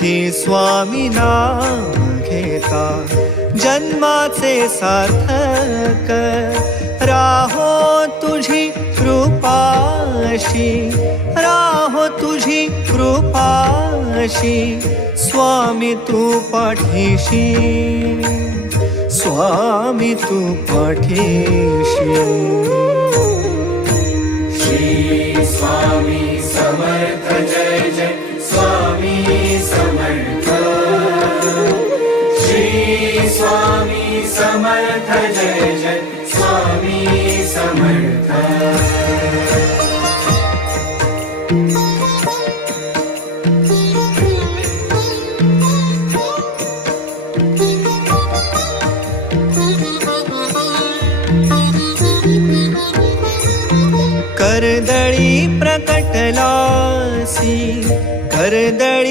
तुझी स्वामी नाम घेता जन्माचे सार्थक राहो तुझी कृपाशी राहो तुझी कृपाशी स्वामी तू पाठीशी स्वामी तू पाठीशी श्री स्वामी समर्थ जय जय स्वामी समर्थ श्री स्वामी समर्थ जय जय स्वामी समर्थ कर्दळी प्रकटलासी कर्दळी